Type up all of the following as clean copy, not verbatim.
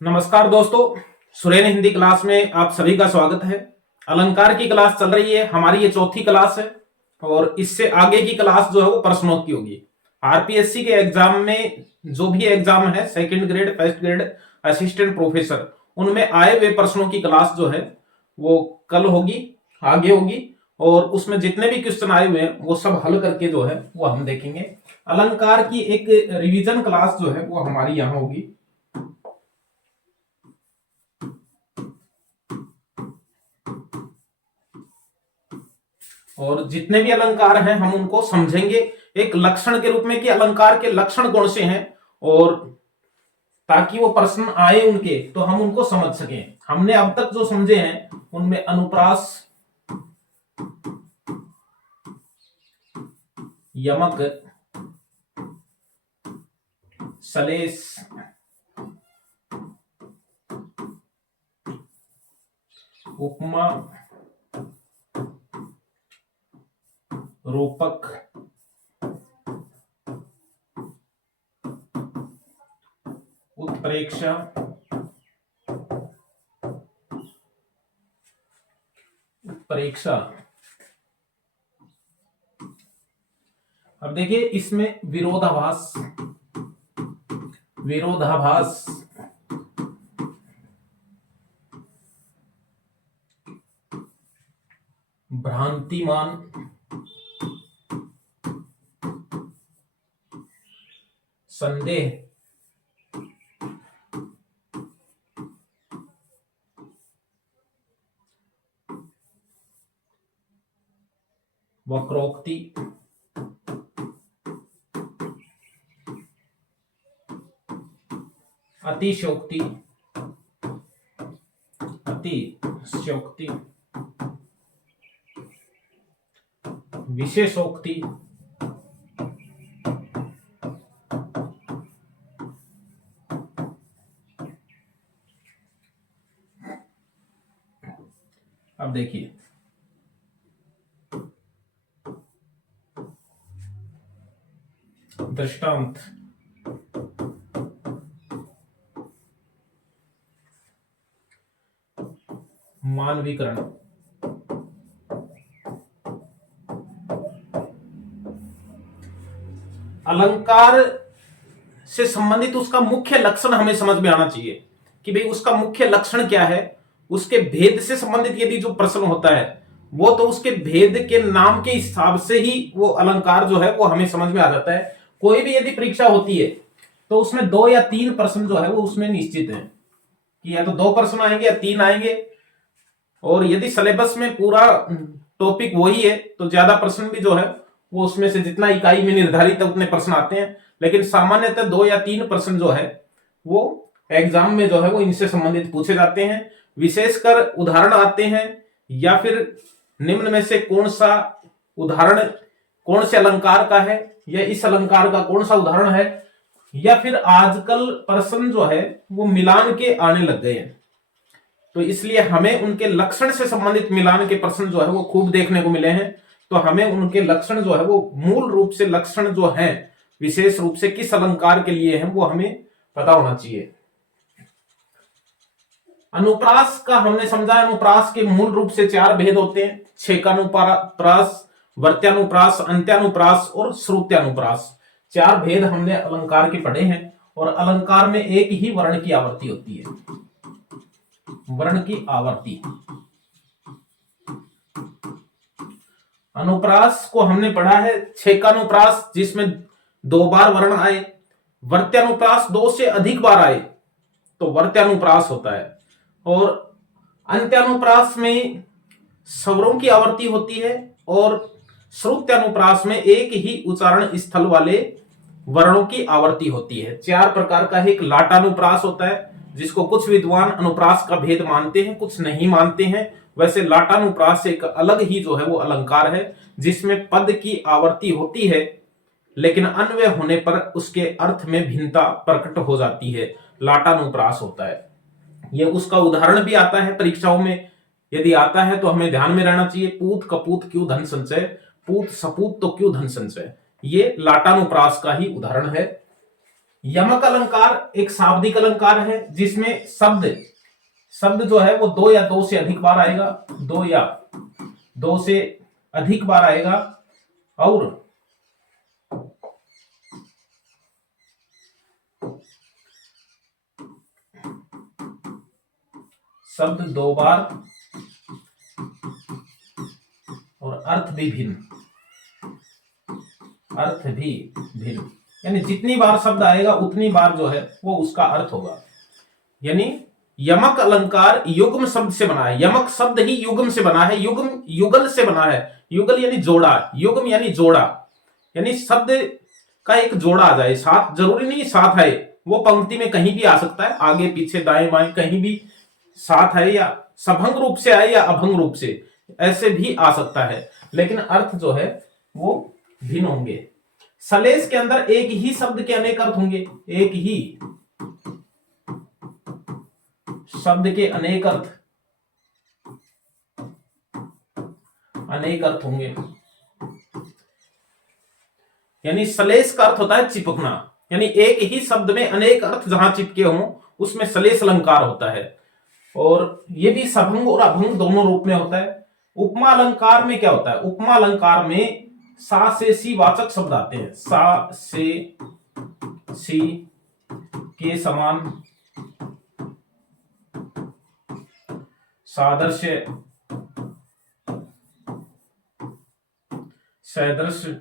नमस्कार दोस्तों, सुरेन हिंदी क्लास में आप सभी का स्वागत है। अलंकार की क्लास चल रही है, हमारी ये चौथी क्लास है और इससे आगे की क्लास जो है वो प्रश्नोत्तरी होगी। आरपीएससी के एग्जाम में जो भी एग्जाम है, second grade, first grade, assistant professor, उनमें आए हुए प्रश्नों की क्लास जो है वो कल होगी, आगे होगी और उसमें जितने भी क्वेश्चन आए हुए हैं वो सब हल करके जो है वो हम देखेंगे। अलंकार की एक रिवीजन क्लास जो है वो हमारी यहाँ होगी। और जितने भी अलंकार हैं हम उनको समझेंगे एक लक्षण के रूप में कि अलंकार के लक्षण कौन से हैं, और ताकि वो प्रश्न आए उनके तो हम उनको समझ सकें। हमने अब तक जो समझे हैं उनमें अनुप्रास, यमक, सलेश, उपमा, रूपक, उत्प्रेक्षा, उत्प्रेक्षा। अब देखिए इसमें विरोधाभास, विरोधाभास, भ्रांतिमान, संदेह, वक्रोक्ति, अतिशयोक्ति, अतिशयोक्ति, विशेषोक्ति, अब देखिए दृष्टांत, मानवीकरण, अलंकार से संबंधित उसका मुख्य लक्षण हमें समझ में आना चाहिए कि भाई उसका मुख्य लक्षण क्या है। उसके भेद से संबंधित यदि जो प्रश्न होता है वो तो उसके भेद के नाम के हिसाब से ही वो अलंकार जो है वो हमें समझ में आ जाता है। कोई भी यदि परीक्षा होती है तो उसमें 2 या 3 प्रश्न जो है वो उसमें निश्चित है कि या तो 2 प्रश्न आएंगे या 3 आएंगे। और यदि सिलेबस में पूरा टॉपिक वही है तो ज्यादा प्रश्न भी जो है वो उसमें से जितना इकाई में निर्धारित है उतने प्रश्न आते हैं, लेकिन सामान्यतः 2 या 3 प्रश्न जो है वो एग्जाम में जो है वो इनसे संबंधित पूछे जाते हैं। विशेषकर उदाहरण आते हैं या फिर निम्न में से कौन सा उदाहरण कौन से अलंकार का है या इस अलंकार का कौन सा उदाहरण है, या फिर आजकल प्रश्न जो है वो मिलान के आने लग गए हैं तो इसलिए हमें उनके लक्षण से संबंधित मिलान के प्रश्न जो है वो खूब देखने को मिले हैं। तो हमें उनके लक्षण जो है वो मूल रूप से लक्षण जो है विशेष रूप से किस अलंकार के लिए है वो हमें पता होना चाहिए। अनुप्रास का हमने समझा, अनुप्रास के मूल रूप से 4 भेद होते हैं, छेकानुप्रास, वर्त्यानुप्रास, अंत्यानुप्रास और श्रुत्यानुप्रास। 4 भेद हमने अलंकार के पढ़े हैं और अलंकार में एक ही वर्ण की आवर्ती होती है, वर्ण की आवर्ती। अनुप्रास को हमने पढ़ा है छेकानुप्रास जिसमें 2 बार वर्ण आए, वर्त्यानुप्रास 2 से अधिक बार आए तो वर्त्यानुप्रास होता है, और अंत्यानुप्रास में स्वरों की आवर्ती होती है और श्रुत्यानुप्रास में एक ही उच्चारण स्थल वाले वर्णों की आवर्ती होती है। 4 प्रकार का एक लाटानुप्रास होता है जिसको कुछ विद्वान अनुप्रास का भेद मानते हैं, कुछ नहीं मानते हैं। वैसे लाटानुप्रास एक अलग ही जो है वो अलंकार है जिसमें पद की आवर्ती होती है लेकिन अन्वय होने पर उसके अर्थ में भिन्नता प्रकट हो जाती है, लाटानुप्रास होता है। ये उसका उदाहरण भी आता है परीक्षाओं में, यदि आता है तो हमें ध्यान में रहना चाहिए, पूत कपूत क्यों धन संचय, पूत सपूत तो क्यों धन संचय, ये लाटानुप्रास का ही उदाहरण है। यमक अलंकार एक शाब्दिक अलंकार है जिसमें शब्द शब्द जो है वो दो या दो से अधिक बार आएगा, दो या दो से अधिक बार आएगा, और शब्द दो बार और अर्थ भी भिन्न, अर्थ भी भिन्न, यानी जितनी बार शब्द आएगा उतनी बार जो है वो उसका अर्थ होगा। यानी यमक अलंकार युग्म शब्द से बना है, यमक शब्द ही युग्म से बना है, युग्म युगल से बना है, युगल यानी जोड़ा, युग्म यानी जोड़ा, यानी शब्द का एक जोड़ा आ जाए, साथ जरूरी नहीं साथ है, वो पंक्ति में कहीं भी आ सकता है, आगे पीछे दाएं बाएं कहीं भी साथ है, या सभंग रूप से आए या अभंग रूप से, ऐसे भी आ सकता है, लेकिन अर्थ जो है वो भिन्न होंगे। सलेश के अंदर एक ही शब्द के अनेक अर्थ होंगे, एक ही शब्द के अनेक अर्थ होंगे। यानी सलेश का अर्थ होता है चिपकना, यानी एक ही शब्द में अनेक अर्थ जहां चिपके हों उसमें सलेश अलंकार होता है, और ये भी सभंग और अभंग दोनों रूप में होता है। उपमा अलंकार में क्या होता है? उपमा अलंकार में सा से सी वाचक शब्द आते हैं, सा से सी के समान, सादृश्य, सदृश्य,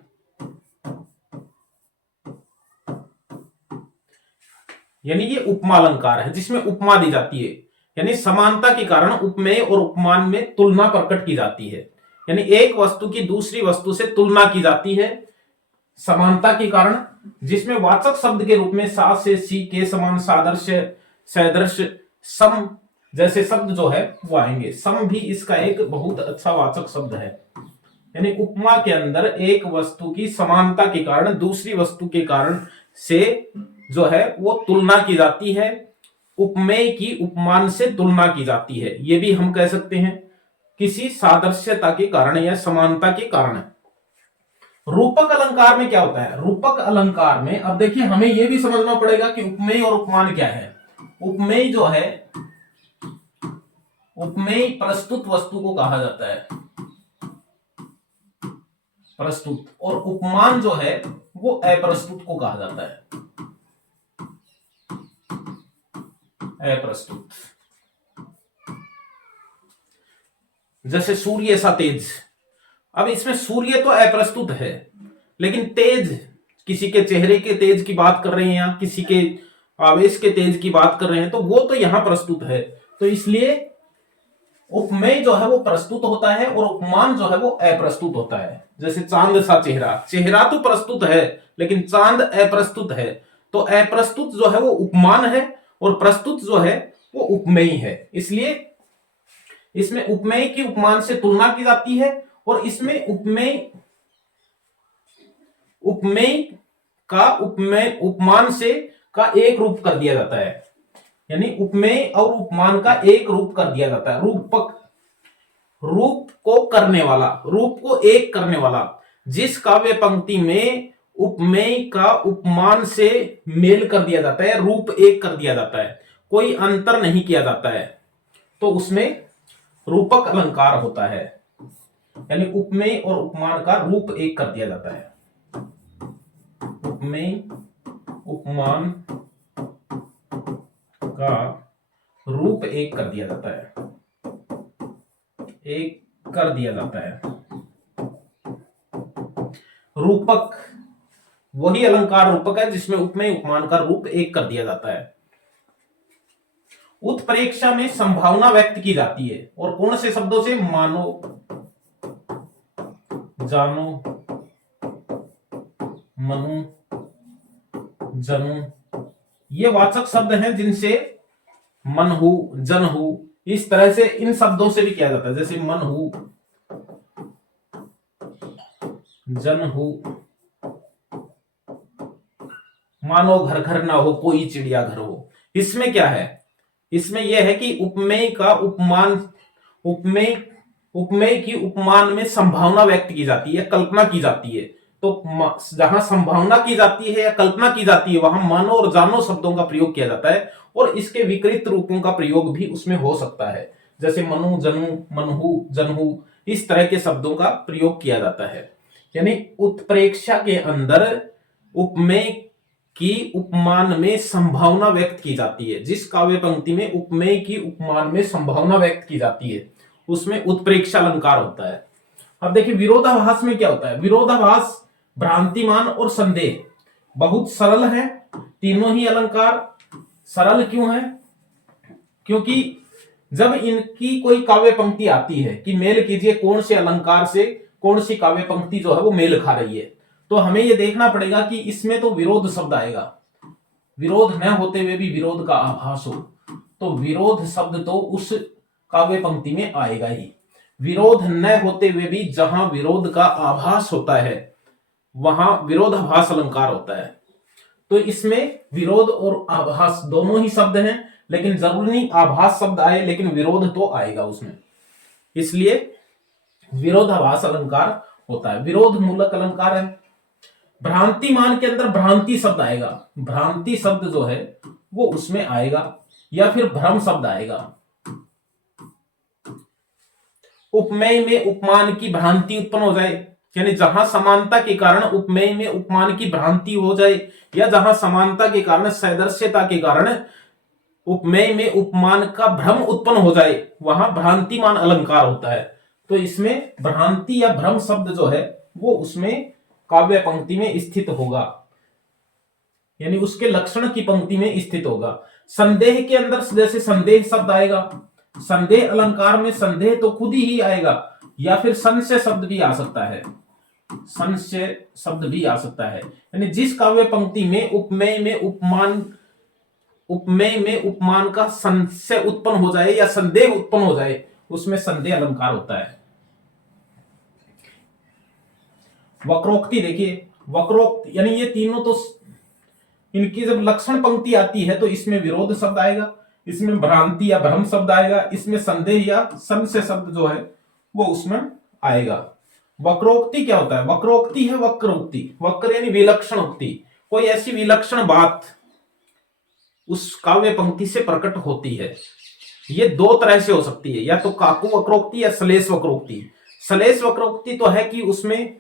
यानी ये उपमा अलंकार है जिसमें उपमा दी जाती है, यानी समानता के कारण उपमेय और उपमान में तुलना प्रकट की जाती है, यानी एक वस्तु की दूसरी वस्तु से तुलना की जाती है समानता के कारण, जिसमें वाचक शब्द के रूप में सा से सी के समान, सादृश्य, सदृश्य, सम जैसे शब्द जो है वो आएंगे। सम भी इसका एक बहुत अच्छा वाचक शब्द है, यानी उपमा के अंदर एक वस्तु की समानता के कारण दूसरी वस्तु के कारण से जो है वो तुलना की जाती है, उपमेय की उपमान से तुलना की जाती है, ये भी हम कह सकते हैं किसी सादृश्यता के कारण या समानता के कारण। रूपक अलंकार में क्या होता है? रूपक अलंकार में अब देखिए हमें यह भी समझना पड़ेगा कि उपमेय और उपमान क्या है। उपमेय जो है, उपमेय प्रस्तुत वस्तु को कहा जाता है, प्रस्तुत, और उपमान जो है वो अप्रस्तुत को कहा जाता है, अप्रस्तुत। जैसे सूर्य सा तेज, अब इसमें सूर्य तो अप्रस्तुत है, लेकिन तेज, किसी के चेहरे के तेज की बात कर रहे हैं या किसी के आवेश के तेज की बात कर रहे हैं, तो वो तो यहां प्रस्तुत है, तो इसलिए उपमेय जो है वो प्रस्तुत होता है और उपमान जो है वो अप्रस्तुत होता है। जैसे चांद सा चेहरा, चेहरा तो प्रस्तुत है लेकिन चांद अप्रस्तुत है, तो अप्रस्तुत जो है वो उपमान है और प्रस्तुत जो है वो उपमेय है, इसलिए इसमें उपमेय की उपमान से तुलना की जाती है, और इसमें उपमेय का उपमान से का एक रूप कर दिया जाता है, यानी उपमेय और उपमान का एक रूप कर दिया जाता है। रूपक, रूप को करने वाला, रूप को एक करने वाला, जिस काव्य पंक्ति में उपमेय का उपमान से मेल कर दिया जाता है, रूप एक कर दिया जाता है, कोई अंतर नहीं किया जाता है, तो उसमें रूपक अलंकार होता है, यानी उपमेय और उपमान का रूप एक कर दिया जाता है, उपमेय उपमान का रूप एक कर दिया जाता है, एक कर दिया जाता है। रूपक वही अलंकार रूपक है जिसमें उपमेय उपमान का रूप एक कर दिया जाता है। उत्प्रेक्षा में संभावना व्यक्त की जाती है, और कौन से शब्दों से? मानो, जानो, मनु, जनु, ये वाचक शब्द हैं जिनसे मन हु, जन हु, इस तरह से इन शब्दों से भी किया जाता है, जैसे मन हु, जन हु, मानो घर घर ना हो कोई चिड़िया घर हो। इसमें क्या है? इसमें यह है कि उपमेय का उपमान, उपमेय की उपमान में संभावना व्यक्त की जाती है, कल्पना की जाती है, तो जहां संभावना की जाती है या कल्पना की जाती है वहां मानो और जानो शब्दों का प्रयोग किया जाता है, और इसके विपरीत रूपों का प्रयोग भी उसमें हो सकता है, जैसे मनु, जनु, मनहु, जनहु, इस तरह के शब्दों का प्रयोग किया जाता है। यानी उत्प्रेक्षा के अंदर उपमेय की उपमान में संभावना व्यक्त की जाती है। जिस काव्य पंक्ति में उपमेय की उपमान में संभावना व्यक्त की जाती है उसमें उत्प्रेक्षा अलंकार होता है। अब देखिए विरोधाभास में क्या होता है। विरोधाभास भ्रांतिमान और संदेह बहुत सरल है। तीनों ही अलंकार सरल क्यों है? क्योंकि जब इनकी कोई काव्य पंक्ति आती है कि मेल कीजिए कौन से अलंकार से कौन सी काव्य पंक्ति जो है वो मेल खा रही है, तो हमें यह देखना पड़ेगा कि इसमें तो विरोध शब्द आएगा। विरोध न होते हुए भी विरोध का आभास हो तो विरोध शब्द तो उस काव्य पंक्ति में आएगा ही। विरोध न होते हुए भी जहां विरोध का आभास होता है वहां विरोधाभास अलंकार होता है। तो इसमें विरोध और आभास दोनों ही शब्द हैं, लेकिन जरूरी नहीं आभास शब्द आए लेकिन विरोध तो आएगा उसमें, इसलिए विरोधाभास अलंकार होता है। विरोध मूलक अलंकार है। भ्रांतिमान के अंदर भ्रांति शब्द आएगा। भ्रांति शब्द जो है वो उसमें आएगा, या फिर भ्रम शब्द आएगा। उपमेय में उपमान की भ्रांति उत्पन्न हो जाए, यानी जहां समानता के कारण उपमेय में उपमान की भ्रांति हो जाए, या जहां समानता के कारण सदृश्यता के कारण उपमेय में उपमान का भ्रम उत्पन्न हो जाए वहां भ्रांतिमान अलंकार होता है। तो इसमें भ्रांति या भ्रम शब्द जो है वो उसमें काव्य पंक्ति में स्थित होगा, यानी उसके लक्षण की पंक्ति में स्थित होगा। संदेह के अंदर जैसे संदेह शब्द आएगा, संदेह अलंकार में संदेह तो खुद ही आएगा, या फिर संशय शब्द भी आ सकता है। संशय शब्द भी आ सकता है, यानी जिस काव्य पंक्ति में उपमेय में उपमान का संशय उत्पन्न हो जाए या संदेह उत्पन्न हो जाए उसमें संदेह अलंकार होता है। वक्रोक्ति देखिए, वक्रोक्ति यानी ये तीनों तो इनकी जब लक्षण पंक्ति आती है तो इसमें विरोध शब्द आएगा, इसमें भ्रांति या भ्रम शब्द आएगा, इसमें संदेह या संशय शब्द जो है वो उसमें आएगा। वक्रोक्ति क्या होता है? वक्रोक्ति है वक्रोक्ति, वक्र यानी विलक्षण उक्ति, कोई ऐसी विलक्षण बात उस काव्य पंक्ति से प्रकट होती है। ये दो तरह से हो सकती है, या तो काकु वक्रोक्ति या श्लेष वक्रोक्ति। श्लेष वक्रोक्ति तो है कि उसमें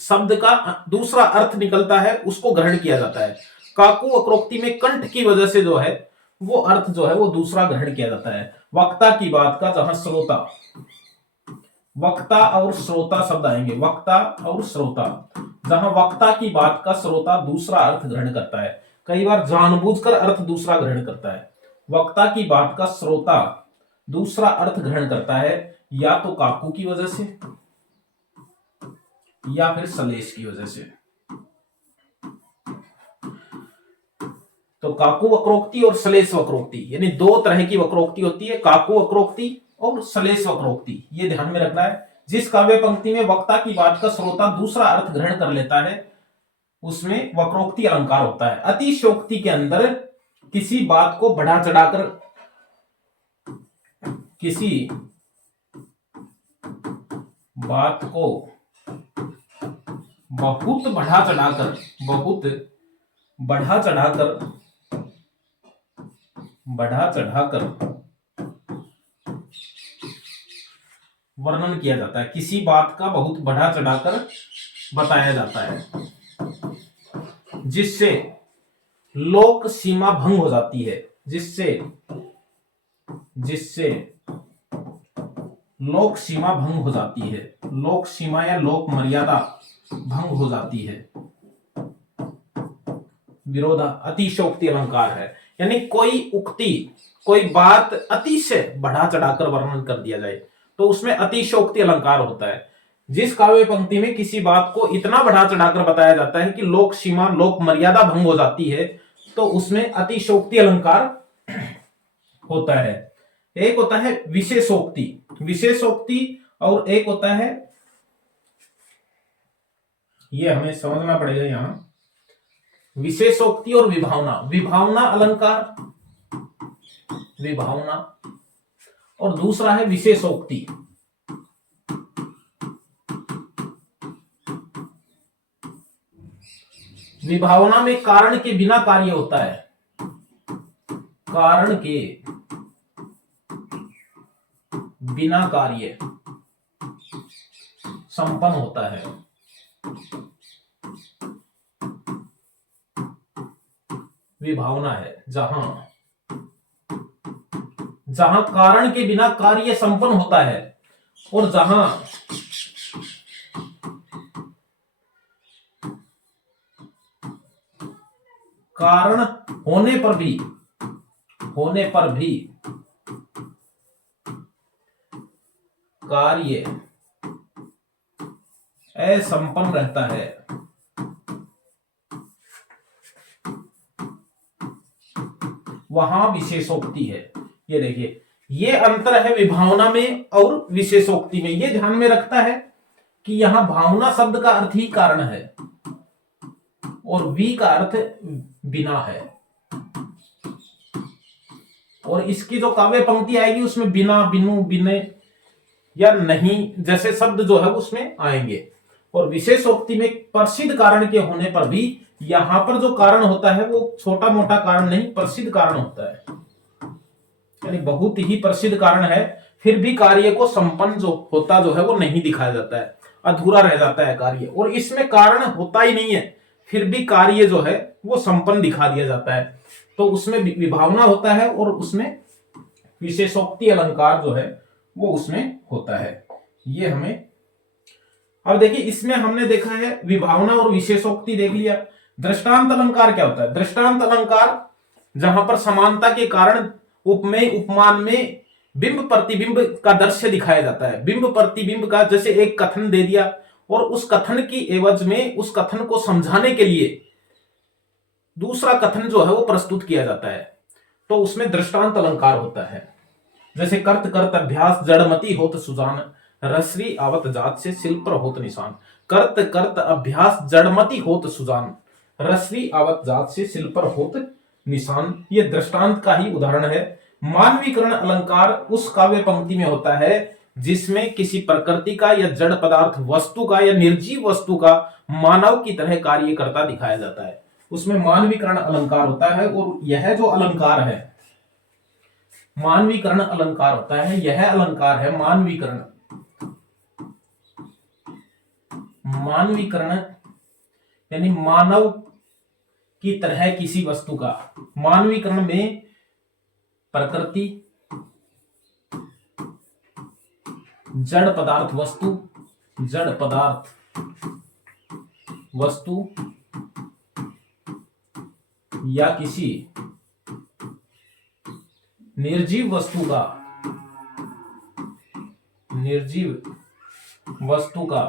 शब्द का दूसरा अर्थ निकलता है, उसको ग्रहण किया जाता है। काकु वक्रोक्ति में कंठ की वजह से जो है वो अर्थ जो है वो दूसरा ग्रहण किया जाता है। वक्ता की बात का जहां श्रोता, वक्ता और श्रोता शब्द आएंगे, वक्ता और श्रोता, जहां वक्ता की बात का श्रोता दूसरा अर्थ ग्रहण करता है, कई बार जानबूझकर अर्थ दूसरा ग्रहण करता है। वक्ता की बात का श्रोता दूसरा अर्थ ग्रहण करता है, या तो काकू की वजह से या फिर श्लेष की वजह से। तो काकू वक्रोक्ति और श्लेष वक्रोक्ति यानी दो तरह की वक्रोक्ति होती है, काकू वक्रोक्ति और श्लेष वक्रोक्ति। ये ध्यान में रखना है। जिस काव्य पंक्ति में वक्ता की बात का श्रोता दूसरा अर्थ ग्रहण कर लेता है उसमें वक्रोक्ति अलंकार होता है। अतिशयोक्ति के अंदर किसी बात को बढ़ा चढ़ाकर, किसी बात को बहुत बढ़ा चढ़ाकर वर्णन किया जाता है, किसी बात का बहुत बढ़ा चढ़ाकर बताया जाता है, जिससे लोक सीमा भंग हो जाती है, जिससे लोक सीमा भंग हो जाती है, लोक सीमा या लोक मर्यादा भंग हो जाती है। विरोधा अतिशयोक्ति अलंकार है, यानी कोई उक्ति, कोई बात अतिशय बढ़ा चढ़ाकर वर्णन कर दिया जाए तो उसमें अतिशयोक्ति अलंकार होता है। जिस काव्य पंक्ति में किसी बात को इतना बढ़ा चढ़ाकर बताया जाता है कि लोक सीमा लोक मर्यादा भंग हो जाती है तो उसमें अतिशयोक्ति अलंकार होता है। एक होता है विशेषोक्ति और एक होता है, ये हमें समझना पड़ेगा यहां, विशेषोक्ति और विभावना अलंकार, विभावना, और दूसरा है विशेषोक्ति। विभावना में कारण के बिना कार्य होता है, कारण के बिना कार्य संपन्न होता है। विभावना है जहां कारण के बिना कार्य संपन्न होता है, और जहां कारण होने पर भी कार्य असंपन्न रहता है। वहां विशेषोक्ति है। ये देखिए, ये अंतर है विभावना में और विशेषोक्ति में। ये ध्यान में रखता है कि यहां भावना शब्द का अर्थ ही कारण है और वी का अर्थ बिना है, और इसकी जो काव्य पंक्ति आएगी उसमें बिना, बिनु, बिने या नहीं जैसे शब्द जो है उसमें आएंगे। और विशेषोक्ति में प्रसिद्ध कारण के होने पर भी यहां पर जो कारण होता है वो छोटा मोटा कारण नहीं, प्रसिद्ध कारण होता है, यानी बहुत ही प्रसिद्ध कारण है, फिर भी कार्य को संपन्न जो होता जो है वो नहीं दिखाया जाता है, अधूरा रह जाता है कार्य। और इसमें कारण होता ही नहीं है, फिर भी कार्य जो है वो संपन्न दिखा दिया जाता है, तो उसमें विभावना होता है और उसमें विशेषोक्ति अलंकार जो है वो उसमें होता है। ये हमें अब देखिए, इसमें हमने देखा है विभावना और विशेषोक्ति देख लिया। दृष्टांत अलंकार क्या होता है? दृष्टांत अलंकार जहां पर समानता के कारण उपमेय उपमान में बिंब प्रतिबिंब का दृश्य दिखाया जाता है। बिंब प्रतिबिंब का, जैसे एक कथन दे दिया और उस कथन की एवज में उस कथन को समझाने के लिए दूसरा कथन जो है वो प्रस्तुत किया जाता है, तो उसमें दृष्टांत अलंकार होता है। जैसे कर्त कर्त अभ्यास जड़मती होत सुजान, रसरी आवत जात से शिल्प पर होत निशान। कर्त कर्त अभ्यास जड़मती होत सुजान, रसरी आवत जात से शिल्प पर होत निशान। ये दृष्टांत का ही उदाहरण है। मानवीकरण अलंकार उस काव्य पंक्ति में होता है जिसमें किसी प्रकृति का या जड़ पदार्थ वस्तु का या निर्जीव वस्तु का मानव की तरह कार्य करता दिखाया जाता है, उसमें मानवीकरण अलंकार होता है। और यह जो अलंकार है मानवीकरण अलंकार होता है, यह अलंकार है मानवीकरण। मानवीकरण यानी मानव की तरह किसी वस्तु का। मानवीकरण में प्रकृति, जड़ पदार्थ वस्तु, जड़ पदार्थ वस्तु या किसी निर्जीव वस्तु का, निर्जीव वस्तु का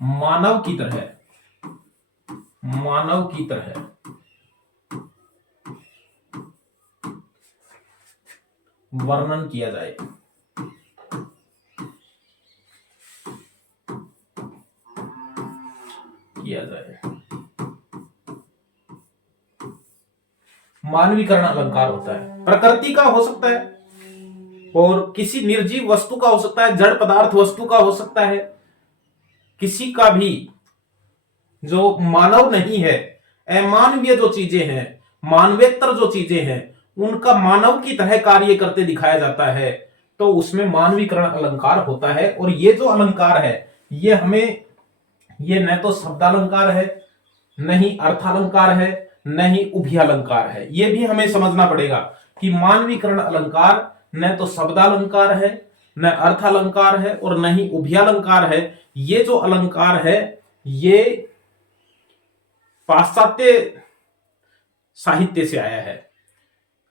मानव की तरह वर्णन किया जाए। मानवीकरण अलंकार होता है। प्रकृति का हो सकता है और किसी निर्जीव वस्तु का हो सकता है, जड़ पदार्थ वस्तु का हो सकता है, किसी का भी जो मानव नहीं है, अमानवीय जो चीजें हैं, मानवेतर जो चीजें हैं, उनका मानव की तरह कार्य करते दिखाया जाता है, तो उसमें मानवीकरण अलंकार होता है। और ये जो अलंकार है ये हमें, ये न तो शब्दालंकार है, न ही अर्थालंकार है, न ही उभयालंकार है। ये भी हमें समझना पड़ेगा कि मानवीकरण अलंकार न तो शब्दालंकार है, न अर्थालंकार है और न ही उभयालंकार है। ये जो अलंकार है ये पाश्चात्य साहित्य से आया है,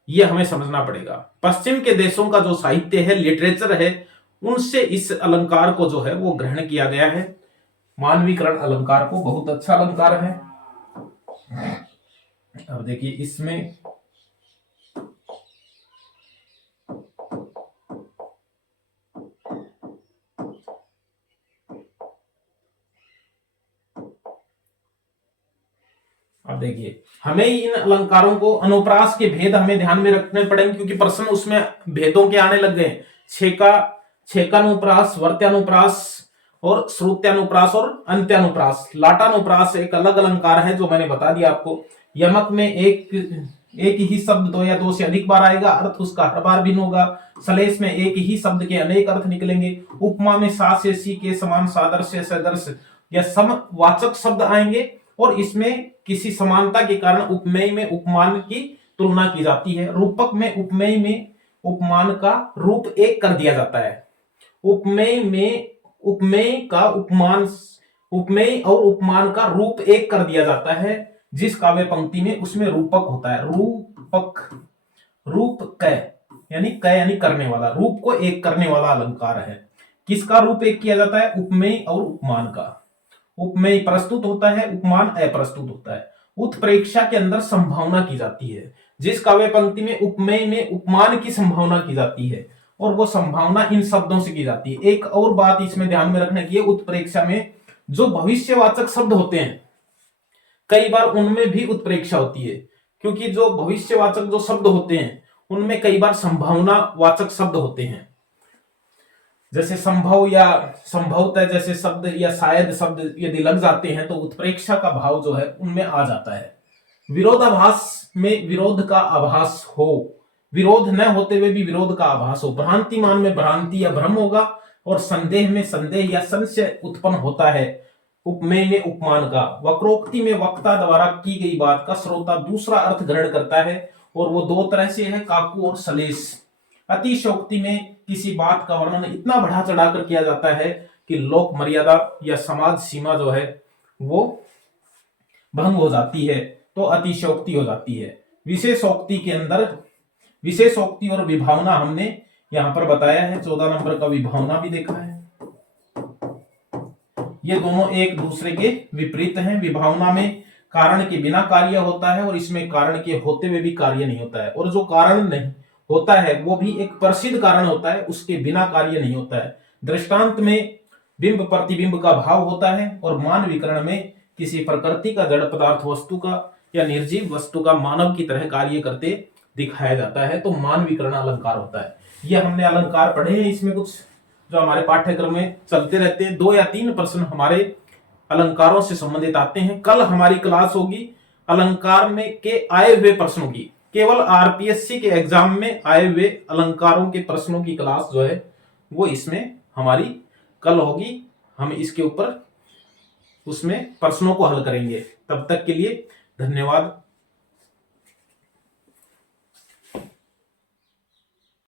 ये हमें समझना पड़ेगा। पश्चिम के देशों का जो साहित्य है, लिटरेचर है, उनसे इस अलंकार को जो है वो ग्रहण किया गया है। मानवीकरण अलंकार को बहुत अच्छा अलंकार है। अब देखिए इसमें अब देखिए, हमें इन अलंकारों को अनुप्रास के भेद हमें ध्यान में रखने पड़ेंगे, क्योंकि प्रश्न उसमें भेदों के आने लग गए। छेकानुप्रास, वर्त्यानुप्रास और श्रुत्यानुप्रास और अंत्यानुप्रास। लाटानुप्रास एक अलग अलंकार है जो मैंने बता दिया आपको। यमक में एक ही शब्द दो या दो से अधिक बार आएगा, अर्थ उसका हर बार भिन्न होगा। सलेश में एक ही शब्द के अनेक अर्थ निकलेंगे। उपमा में सा से सी के समान, सादृश्य, सदृश या समवाचक शब्द आएंगे, और इसमें किसी समानता के कारण उपमेय में उपमान की तुलना की जाती है। रूपक में उपमेय में उपमान का रूप एक कर दिया जाता है। उपमेय में उपमेय का उपमान, उपमेय और उपमान का रूप एक कर दिया जाता है। जिस काव्य पंक्ति में उसमें रूपक होता है, रूपक, रूप क यानी करने वाला, रूप को एक करने वाला अलंकार है। किसका रूप एक किया जाता है? उपमेय और उपमान का। उपमेय प्रस्तुत होता है, उपमान अप्रस्तुत होता है। उत्प्रेक्षा के अंदर संभावना की जाती है। जिस काव्य पंक्ति में उपमेय में उपमान की संभावना की जाती है, और वो संभावना इन शब्दों से की जाती है। एक और बात इसमें ध्यान में रखने की है, उत्प्रेक्षा में जो भविष्यवाचक शब्द होते हैं, कई बार उनमें भी उत्प्रेक्षा होती है, क्योंकि जो भविष्यवाचक जो शब्द होते हैं उनमें कई बार संभावना वाचक शब्द होते हैं। जैसे संभव या संभवतः जैसे शब्द या शायद शब्द यदि लग जाते हैं तो उत्प्रेक्षा का भाव जो है उनमें आ जाता है। विरोधाभास में विरोध का आभास हो, विरोध न होते हुए भी विरोध का आभास हो। भ्रांतिमान में भ्रांति या भ्रम होगा, और संदेह में संदेह या संशय उत्पन्न होता है। उपमेय में उपमान का, वक्रोक्ति में वक्ता द्वारा की गई बात का श्रोता दूसरा अर्थ ग्रहण करता है, और वो दो तरह से है, काकू और सलेश। अतिशयोक्ति में किसी बात का वर्णन इतना बढ़ा चढ़ाकर किया जाता है कि लोक मर्यादा या समाज सीमा जो है वो भंग हो जाती है, तो अतिशयोक्ति हो जाती है। विशेषोक्ति के अंदर विशेषोक्ति और विभावना हमने यहां पर बताया है। 14 नंबर का विभावना भी देखा है। ये दोनों एक दूसरे के विपरीत हैं। विभावना में कारण के बिना कार्य होता है, और इसमें कारण के होते हुए भी कार्य नहीं होता है। और जो कारण नहीं होता है वो भी एक प्रसिद्ध कारण होता है, उसके बिना कार्य नहीं होता है। दृष्टांत में बिंब प्रतिबिंब का भाव होता है, और मान विकरण में किसी प्रकृति का जड़ पदार्थ वस्तु का या निर्जीव वस्तु का मानव की तरह कार्य करते दिखाया जाता है, तो मान विकरण अलंकार होता है। ये हमने अलंकार पढ़े हैं। इसमें कुछ जो हमारे पाठ्यक्रम में चलते रहते हैं, 2 या 3 प्रश्न हमारे अलंकारों से संबंधित आते हैं। कल हमारी क्लास होगी अलंकार में के आए हुए प्रश्नों की। केवल आरपीएससी के एग्जाम में आए हुए अलंकारों के प्रश्नों की क्लास जो है वो इसमें हमारी कल होगी। हम इसके ऊपर उसमें प्रश्नों को हल करेंगे। तब तक के लिए धन्यवाद।